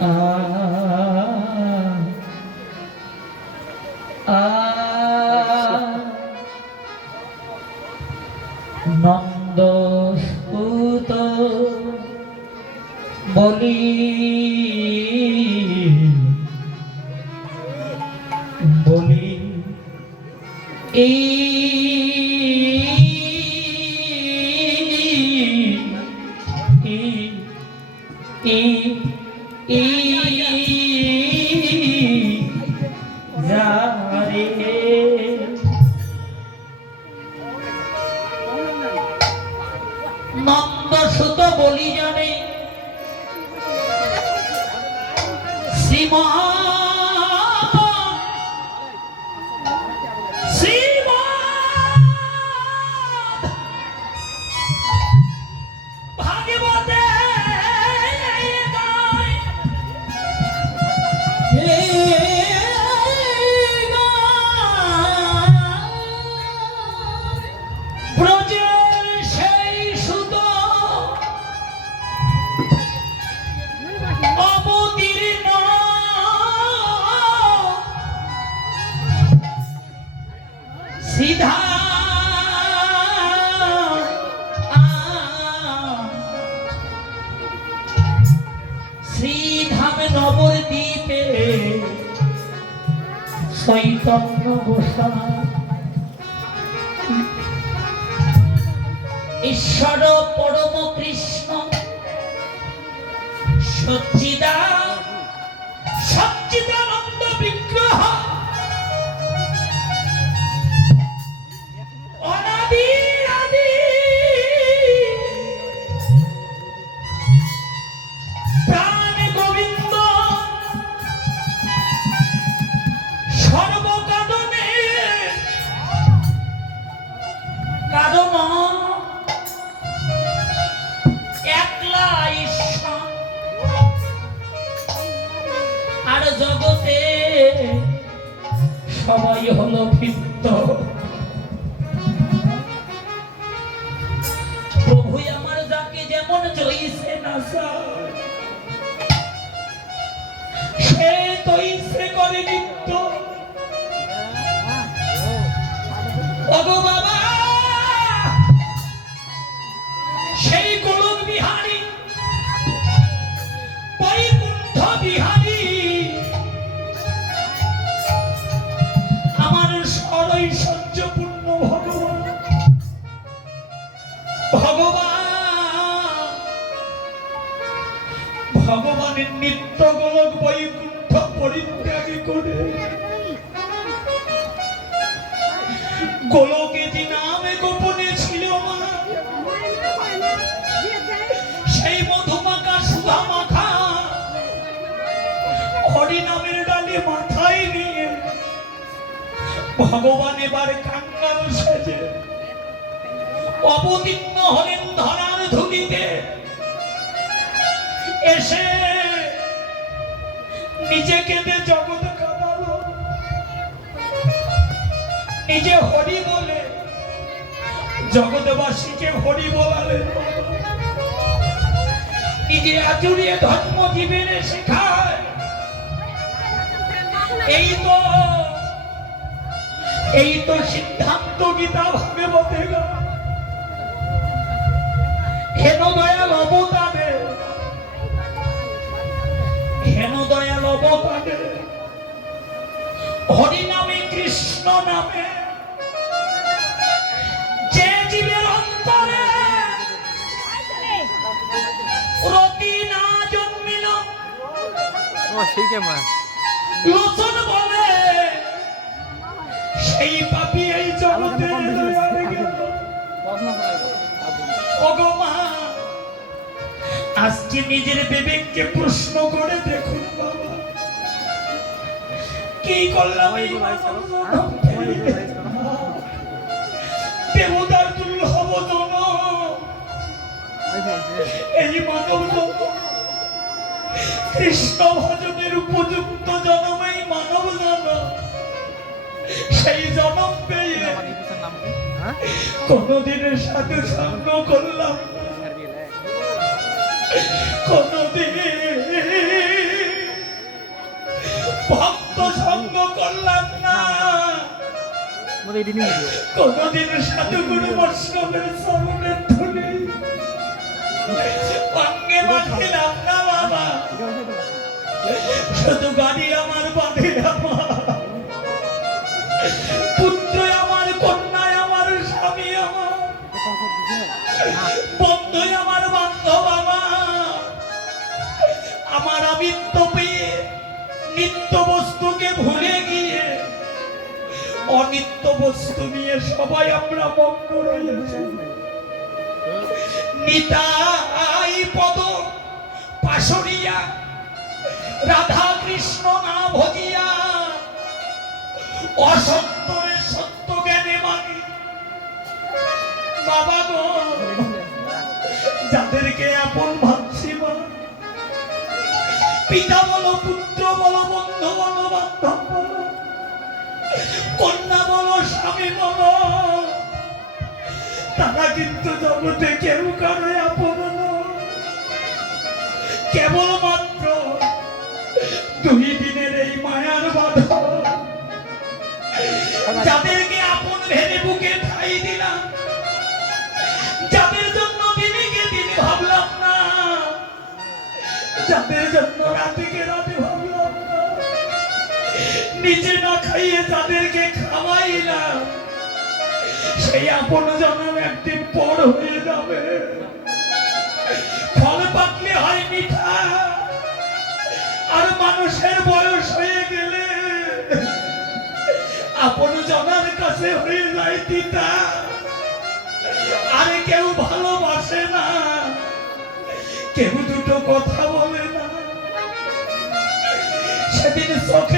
Ah. ঈশ্বর পরম কৃষ্ণ সচ্চিদা সবাই হলো ভিত্ত প্রভু আমার যাকে যেমন জয়সে না সে তৈসে করে নিত্য। ওগো বাবা করে গোলকে যে নামে গোপনে ছিল মা, সেই মধুমাখা সুধা মাখা হরি ডালে মাথায় নিয়ে ভগবান এবার কাঙ্গাল সেজে অবতীর্ণ হলেন ধরার ধুলিতে। এসে নিজে কেঁদে জগৎ নিজে হরি বলে, জগৎবাসীকে হরি বলালেন নিজে আচুরিয়ে ধর্ম জীবনে শেখায়। এই তো এই তো সিদ্ধান্ত গীতা ভাবে গা। হেন দয়াল অবতারে, হেন দয়াল অবতারে, হরি কৃষ্ণ নামে। যে জীবের অন্তরে রতি না জন্মিল লোচন বলে সেই পাপি এই জগতে রয়ে গেল। ওগো মা আজকে নিজের বিবেককে প্রশ্ন করে দেখুন। কি করলাম জনমকে? দেবতার তুল্য হব জন এই মানব কৃষ্ণ ভজনের উপযুক্ত জনম এই মানব জন্ম সেই জনম পেয়ে কোনদিনের সাথে সঙ্গ করলাম। কোনদিন তো সঙ্গ করলাম না। কোনদিন সাধুগুরু বৈষ্ণবের চরণে ধুলি। অঙ্গে বাঁধলাম না বাবা। শুধু গাড়ি আমার অনিত্য বস্তু নিয়ে সবাই আমরা মগ্ন রয়েছি। নিতাই পদ পাশরিয়া, রাধা কৃষ্ণ না ভজিয়া অসত্যরে সত্য জ্ঞানে মানি বাবা গো, যাদেরকে আপন ভাবছি মা, পিতা বলো, পুত্র বলো, বন্ধু বলো, বান্ধব বলো কন্যা বলো স্বামী বলো তারা কিন্তু জগতে কেউ কারও আপন। কেবলমাত্র দুই দিনের এই মায়ার বাধা যাদেরকে আপন ভেবে বুকে ঠাই দিলাম যাদের জন্য দিদিকে দিদি ভাবলাম না যাদের জন্য রাতে না নিজে না খাইয়ে যাদেরকে খাওয়াইলাম। সেই আপন জন্ম একদিন পর হয়ে যাবে। ফল পাকলে হয় মিঠা, আর মানুষের বয়স হয়ে গেলে আপন জনার কাছে হয়ে যায় তিতা। আরে কেউ ভালোবাসে না, কেউ দুটো কথা বলে না। সেদিন চোখের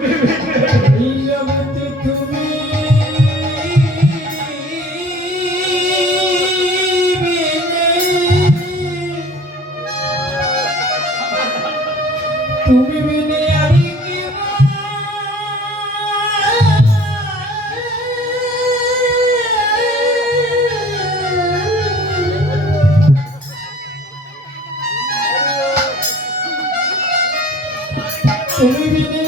তুমি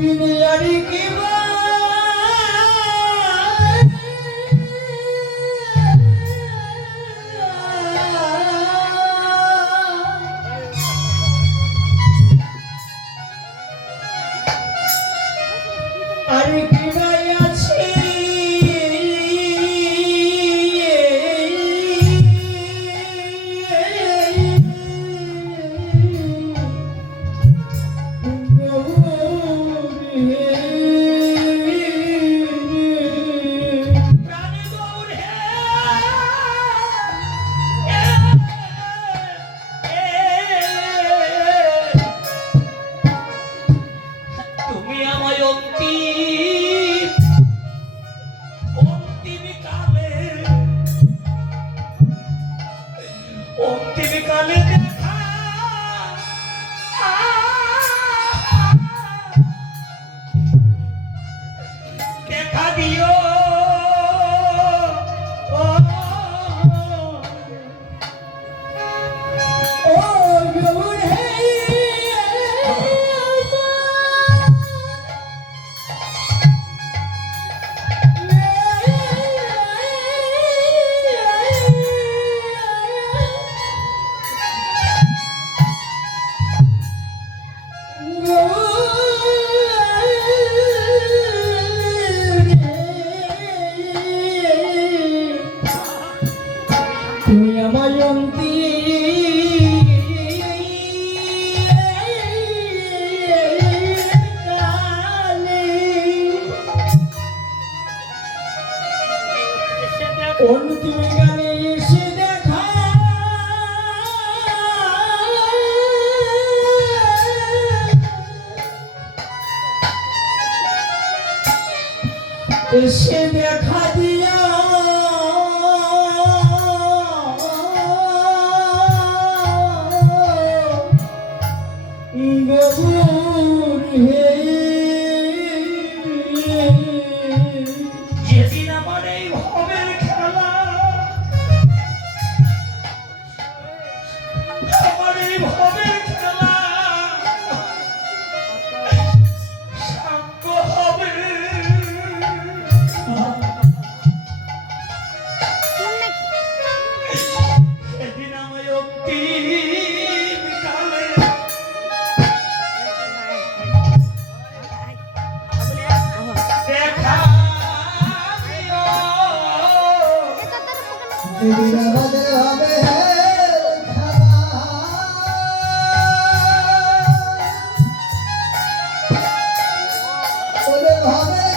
বিনে কি বলে ভাবে